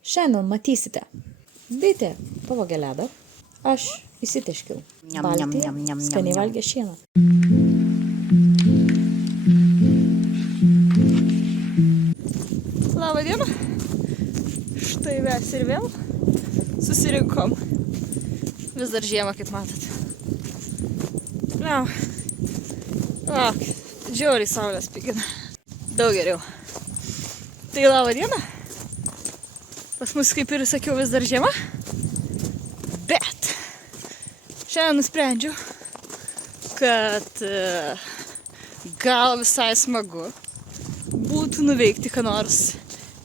Šiandien matysite. Bitė pavogė ledą, aš įsiteškiau. Baltija skaniai valgė šieną. Labą dieną. Štai mes ir vėl susirinkom. Vis dar žiema, kaip matot. Žiauriai saulės pigina. Daug geriau. Tai labą dieną. Pas mus, kaip ir sakiau, vis dar žiema. Bet šiandien nusprendžiau, kad gal visai smagu būtų nuveikti ką nors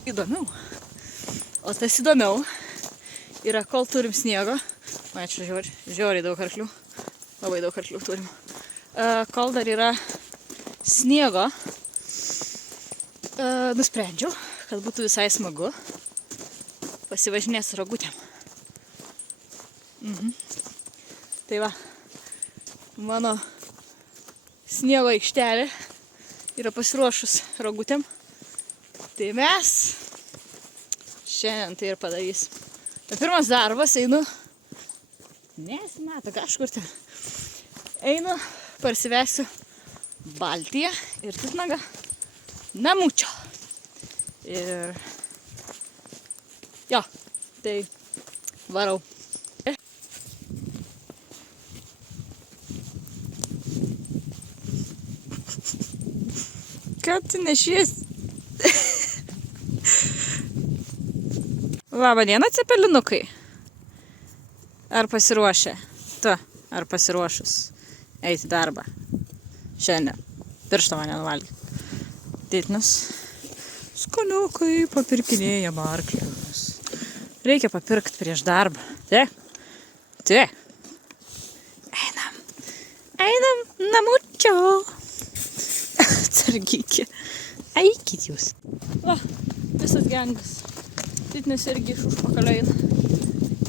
įdomiau. O tas įdomiau yra, kol turim sniego. Man čia žiauriai daug arklių. Labai daug arklių turim. Kol dar yra sniego, nusprendžiau, kad būtų visai smagu pasivažinėti su rogutėm. Tai va, mano sniego aikštelė yra pasiruošus rogutėm. Tai mes šiandien tai ir padarysim. Tai pirmas darbas, einu, nesimeta kažkur ten, einu, parsivesiu Baltiją ir titnagą namučio. Ir jo, tai varau. Ką tu nešiesi? Labą dieną, cepelinukai. Ar pasiruošę? Tu, ar pasiruošus eiti į darbą? Šiandien. Pirštą mane nuvalgė. Titnus. Skaniukai papirkinėja arklius. Reikia papirkti prieš darbą. Te. Einam namučio. Atsargykit. Eikit jūs. Va, visas gengas. Titnis irgi iš užpakalio eina.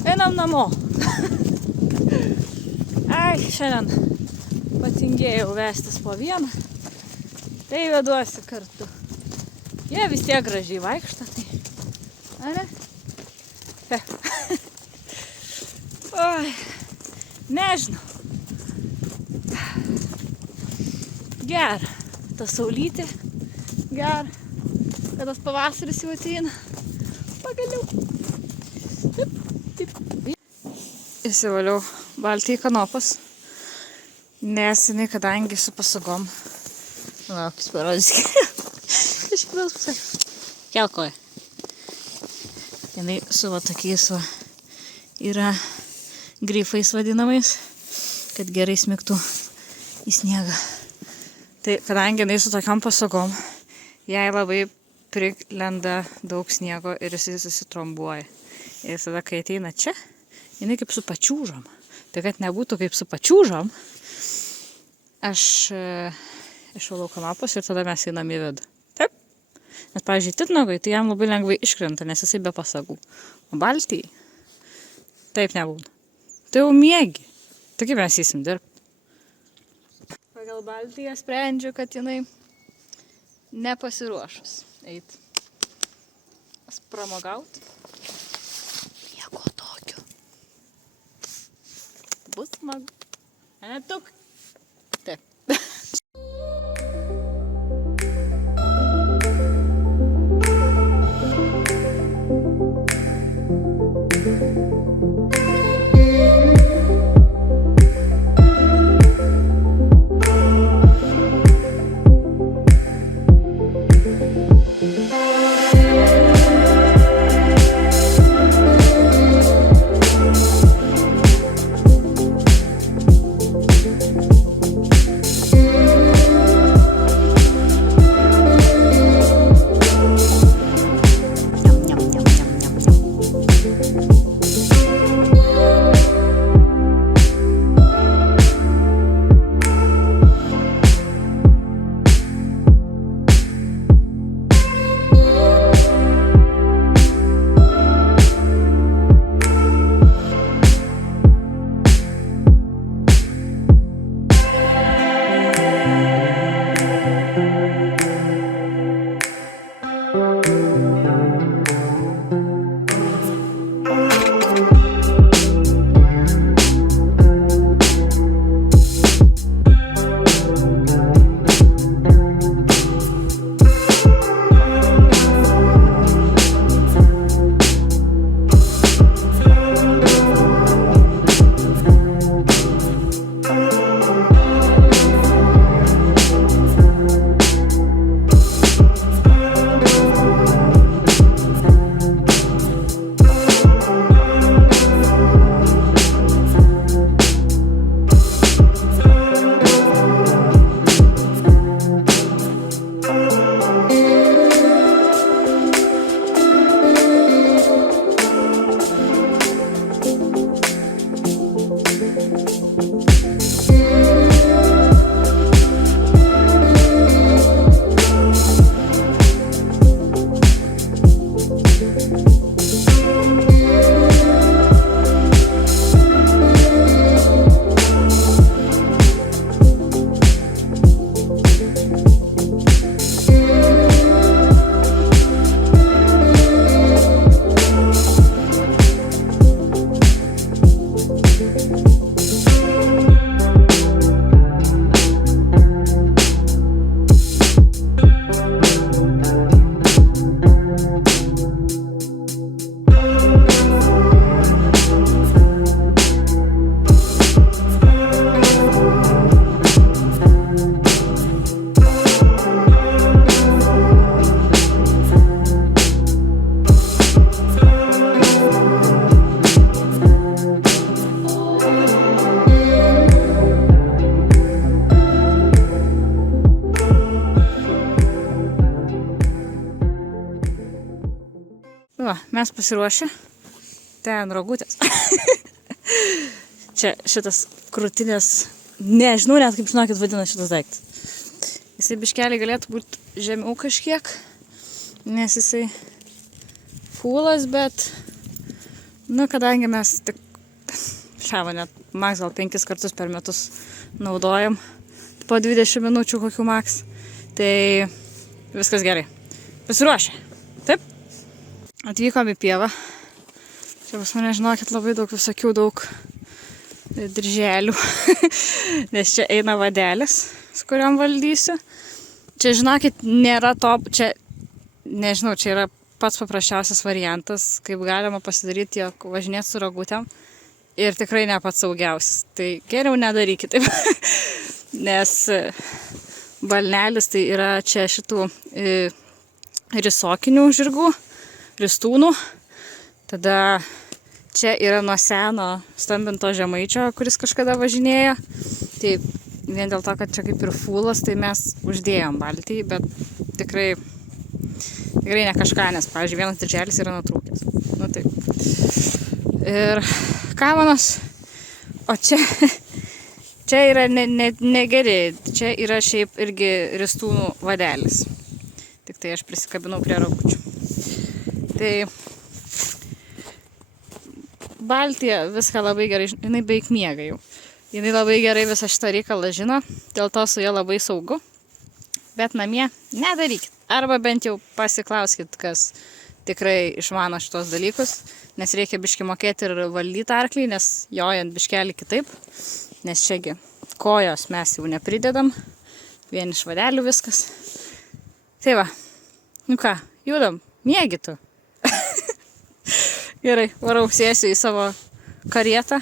Einam namo. Ai, šiandien patingėjau vestis po vieną. Tai veduosi kartu. Jie vis tiek gražiai vaikšta, tai. Ane? Oi, nežinau. Gera. Ta saulytė. Gera. Kad tas pavasaris jau ateina. Pagaliau. Taip. Įsivaliau Baltijai kanopas. Nes jinai, kadangi su pasagom. Laukis parodys. Iš kitos pusės. Kelkoja. Jinai su va tokiais va yra grifais vadinamais, kad gerai smigtų į sniegą. Tai kadangi jinai su tokiam pasagom, jai labai priklenda daug sniego ir jis susitrombuoja. Ir tada, kai ateina čia, jinai kaip su pačiūžom. Tai kad nebūtų kaip su pačiūžom, aš išvalau kanopos ir tada mes einam į vidų. Taip. Nes, pavyzdžiui, titnagui, tai jam labai lengvai iškrenta, nes jisai be pasagų. O Baltijai taip nebūna. Tai jau miegi. Tai kaip mes įsim dirbti. Pagal Baltiją sprendžiu, kad jinai nepasiruošus eit. Pramogaut. Nieko tokio. Bus smagu. Ane tuk. Taip. pasiruošę. Ten rogutės. Čia šitas krūtinės, nežinau net kaip žinokit vadina šitas daiktas. Jisai biškeliai galėtų būti žemiau kažkiek, nes jisai fulas, bet, nu, kadangi mes tik šavo net maks gal 5 kartus per metus naudojam, po 20 minučių kokių maks, tai viskas gerai. Pasiruošę. Taip. Atvykom į pievą. Čia pas mane, žinokit, labai daug visokių daug dirželių, nes čia eina vadelis, su kuriam valdysiu. Čia, žinokit, nėra top, čia, nežinau, čia yra pats paprasčiausias variantas, kaip galima pasidaryti, jog važinėti su rogutėm. Ir tikrai ne pats saugiausias. Tai geriau nedarykit taip. Nes balnelis tai yra čia šitų risokinių žirgų, ristūnų. Tada čia yra nuo seno stambinto žemaičio, kuris kažkada važinėjo. Tai vien dėl to, kad čia kaip ir fulas, tai mes uždėjom baltį, bet tikrai ne kažką, nes, pavyzdžiui, vienas dirželis yra nutrūkęs. Nu taip. Ir kamanos, o čia yra negeri, čia yra šiaip irgi ristūnų vadelis. Tik tai aš prisikabinau prie rogučių. Tai Baltija viską labai gerai, jinai beveik miega jau. Jinai labai gerai visą šitą reikalą žino, dėl to su ja labai saugu. Bet namie nedarykit. Arba bent jau pasiklauskit, kas tikrai išmano šitos dalykus. Nes reikia biškį mokėti ir valdyti arklį, nes jojant biškelį kitaip. Nes čiagi kojos mes jau nepridedam. Vien iš vadelių viskas. Tai va. Nu ką, judam. Miegi tu. Gerai, varau, sėsiu į savo karietą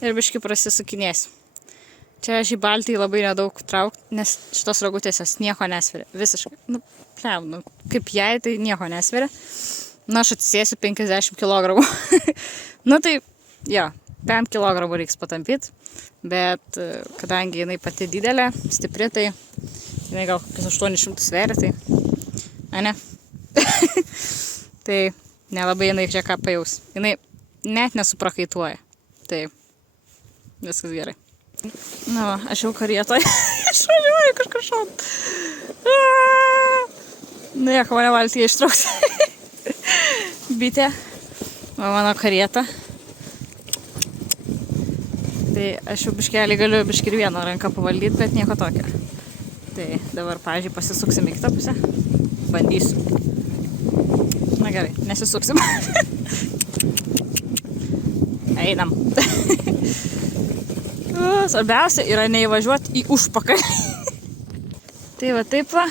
ir biškį prasisukinėsiu. Čia aš į baltį labai nedaug traukt, nes šitos rogutės jos nieko nesveria. Visiškai. Nu, kaip jai, tai nieko nesveria. Na, aš atsisėsiu 50 kg. Nu, tai, jo, 5 kg reiks patampyti, bet kadangi jinai pati didelė, stipri, tai jinai gal kokius 800 sveria, tai, ne? Tai nelabai jinai čia ką pajaus. Jinai net nesuprakaituoja. Tai viskas gerai. Na, va, aš jau karietoje. Aš važiuoju kažkur šont. Nieko mane valtyje ištrauks. Bitė. Va, mano karieta. Tai aš jau biškelį galiu biškį ir vieną ranką pavaldyti, bet nieko tokio. Tai dabar, pavyzdžiui, pasisuksim į kitą pusę. Bandysiu. Na gerai, nesisuksim. Einam. Svarbiausia yra neįvažiuoti į užpakalį. Tai va taip va,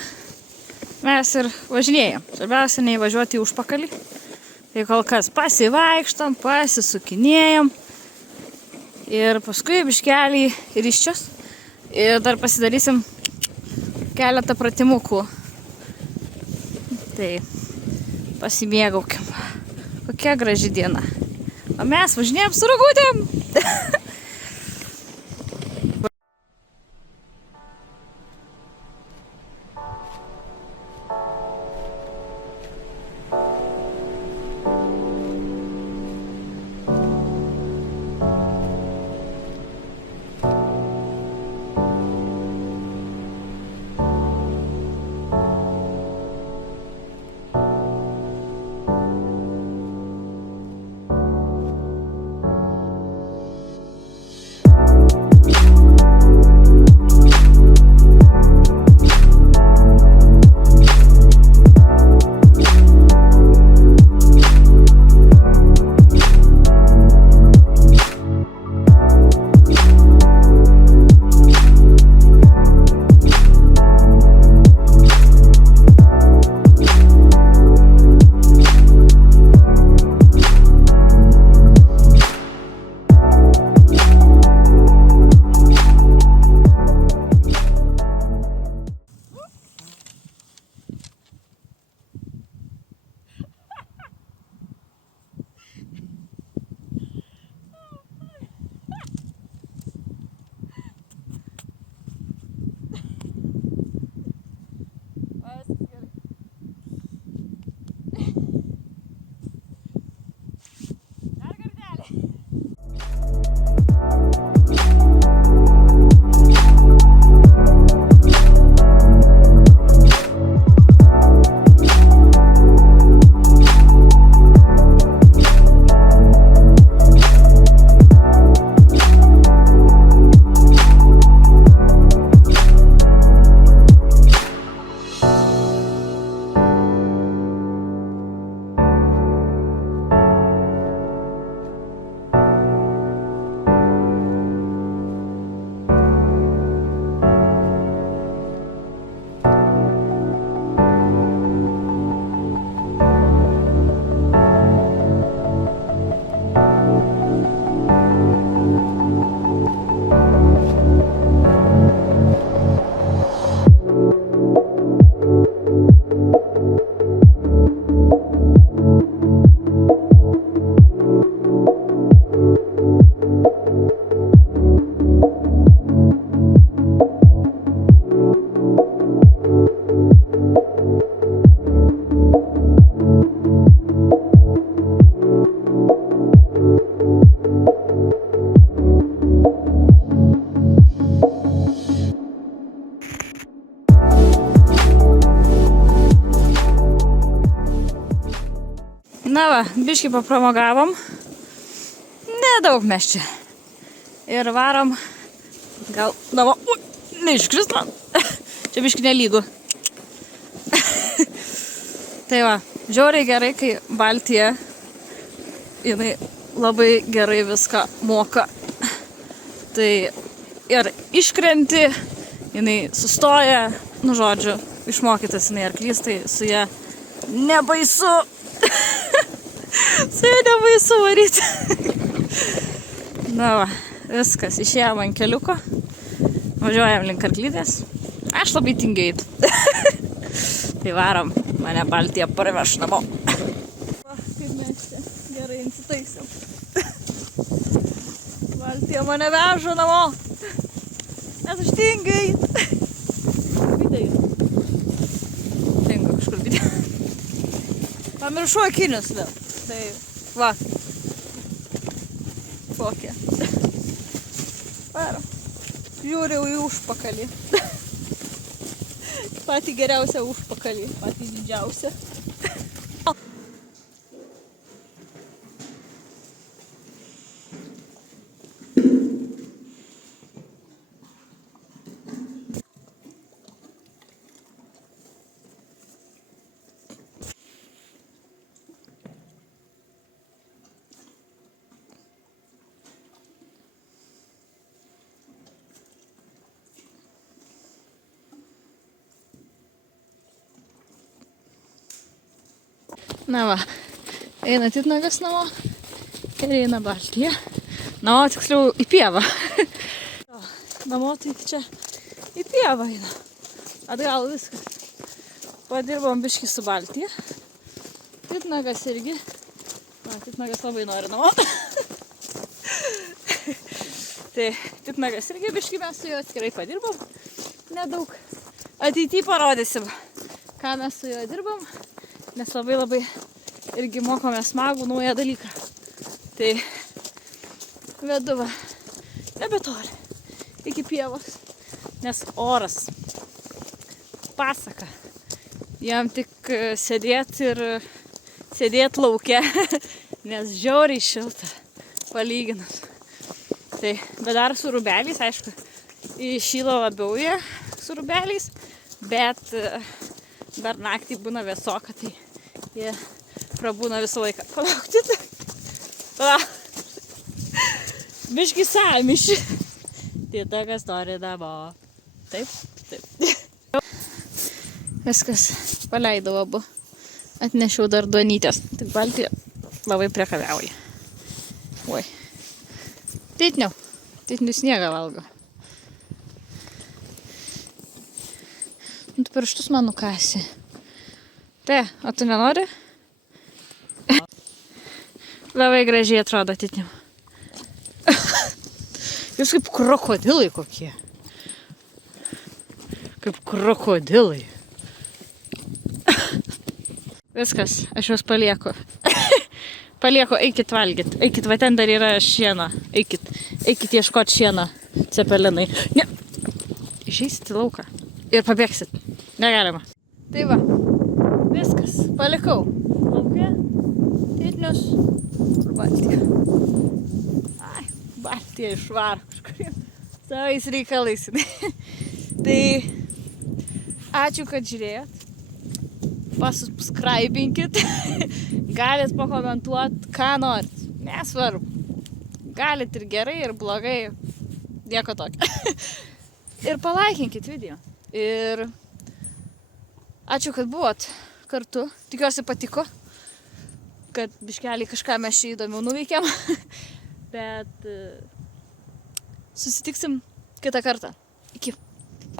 mes ir važinėjom. Svarbiausia neįvažiuoti į užpakalį. Tai kol kas pasivaikštom, pasisukinėjom. Ir paskui biškelį ryščius. Ir dar pasidarysim keletą pratimukų. Tai pasimėgaukim. Kokia graži diena. O mes važinėjom su rogutėm. va, biškį papramogavom. Nedaug mes čia. Ir varom. Gal namo. Neiškrist man. Čia biškį nelygų. Tai va, žiauriai gerai, kai Baltija, jinai labai gerai viską moka. Tai ir iškrenti, jinai sustoja, nu žodžiu, išmokytas jinai arklys, tai su ja nebaisu. Su ja nebaisu varyti. Na va, viskas, išėjom ant keliuko, važiuojam link arklytės. Aš labai tingiai eitų. Tai varom, mane Baltija parveš namo. Va, kaip mes čia gerai insitaisim. Baltija mane veža namo, nes aš tingiai. Bitė yra. Tingu kažkur bitė. Pamiršau akinius vėl. Tai va. Kokie. Varom. Žiūriu į užpakalį. Patį geriausią užpakalį, patį didžiausią. Na va, eina titnagas namo ir eina Baltija. Na, o tiksliau į pievą. Namo tai čia į pievą eina. Atgal viskas. Padirbom biškį su Baltija. Titnagas irgi. Na, titnagas labai nori namo. Tai titnagas irgi biškį mes su juo atskirai padirbom. Nedaug. Ateity parodysim, ką mes su juo dirbam. Nes labai irgi mokome smagų naują dalyką. Tai vedu va, nebetoli, iki pievos, nes oras, pasaka, jam tik sėdėti lauke, nes žiauriai šilta, palyginus. Tai, bet dar su rūbeliais, aišku, įšyla labiau jie su rūbeliais, bet dar naktį būna vėsoka, tai jie prabūna visą laiką. Palaukti. Biškį samiši. Titagas nori namo. Taip, taip. Viskas, paleidau abu. Atnešiau dar duonytės. Tik Baltija labai priekabiauja. Oi. Titnių sniegą valgo. Tu pirštus man nukasi. Te, o tu nenori? Labai gražiai atrodo titnių. Jūs kaip krokodilai kokie. Kaip krokodilai. Viskas, aš jūs palieku. Palieku, eikit valgyt. Eikit, va ten dar yra šiena. Eikit ieškot šieną, cepelinai. Ne. Išeisit į lauką. Ir pabėgsit. Negalima. Tai va. Viskas. Palikau. Laukia. Titnius. Ir Baltija. Ai, Baltija išvaro kažkuriem savais reikalais. Tai ačiū, kad žiūrėjot. Pasubscribinkit. Galit pakomentuot, ką norit. Nesvarbu. Galit ir gerai, ir blogai. Nieko tokio. Ir palaikinkit video. Ir ačiū, kad buvot kartu. Tikiuosi patiko, kad biškelį kažką mes čia įdomiau nuveikėm. Bet susitiksim kitą kartą. Iki.